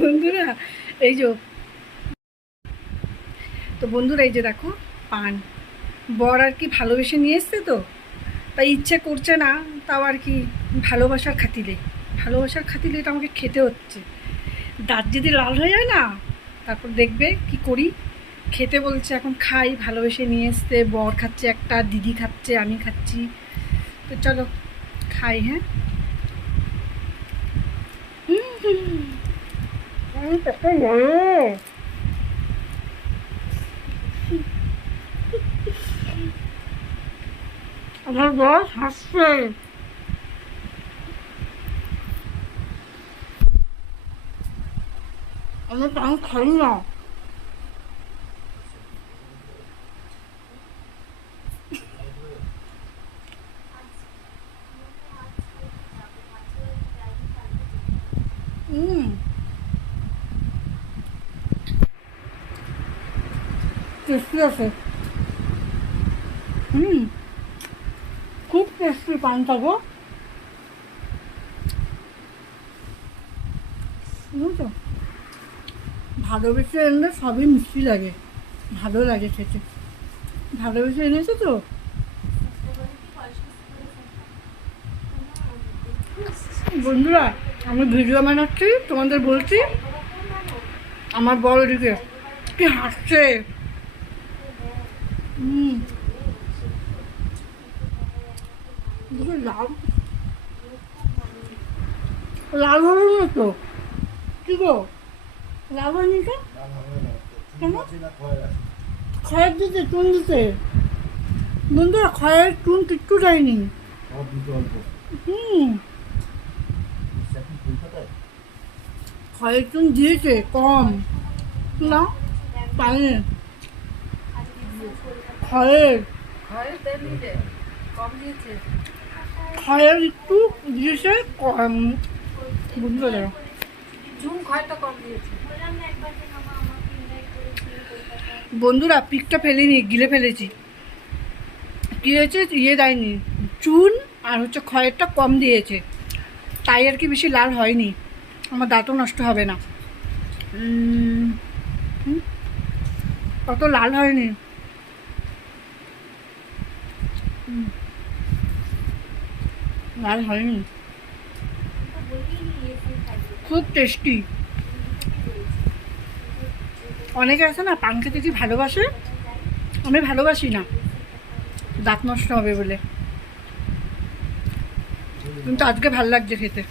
বন্ধুরা এই যে, তো বন্ধুরা এই যে দেখো পান, বর আর কি ভালোবেসে নিয়ে এসছে, তো তাই ইচ্ছে করছে না, তাও আর কি ভালোবাসার খাতিলে এটা আমাকে খেতে হচ্ছে। দাঁত যদি লাল হয়ে যায় না, তারপর দেখবে কি করি। খেতে বলছে, এখন খাই, ভালোবেসে নিয়ে এসছে, বর খাচ্ছে একটা, দিদি খাচ্ছে, আমি খাচ্ছি, তো চলো খাই। হ্যাঁ, আমার বর হাসছে। আমি পান খাই না। টেস্টি আছে। খুব টেস্টি পানটা গো, বুঝছো? ভালোবেসে এনে সবই মিষ্টি লাগে, ভালো লাগে খেতে। ভালোবেসে এনেছো তো। বন্ধুরা, আমি ভিডিও বানাচ্ছি, তোমাদের বলছি, আমার বড় দিকে কি হাসছে। লাভ লাভ হবে না তো, কি গো, লাভ হয়নি তো? কেন? খয়ের দিতে, চুন দিতে। বন্ধুরা, খয়ের চুন কিচ্ছু যায়নি। খয়ের চুন দিয়েছে কম না, পানি খয়ের খয়ের একটু দিয়েছে কম। বন্ধুরা বন্ধুরা পিকটা ফেলিনি, গিলে ফেলেছি। কি হয়েছে, ইয়ে দেয়নি, চুন আর হচ্ছে খয়েরটা কম দিয়েছে, তাই আর কি বেশি লাল হয়নি। আমার দাঁতও নষ্ট হবে না, অত লাল হয়নি। লাল হয়নি, খুব টেস্টি। অনেকে আছে না পান খেতে কি ভালোবাসে, আমি ভালোবাসি না, দাঁত নষ্ট হবে বলে, কিন্তু আজকে ভাল লাগছে খেতে।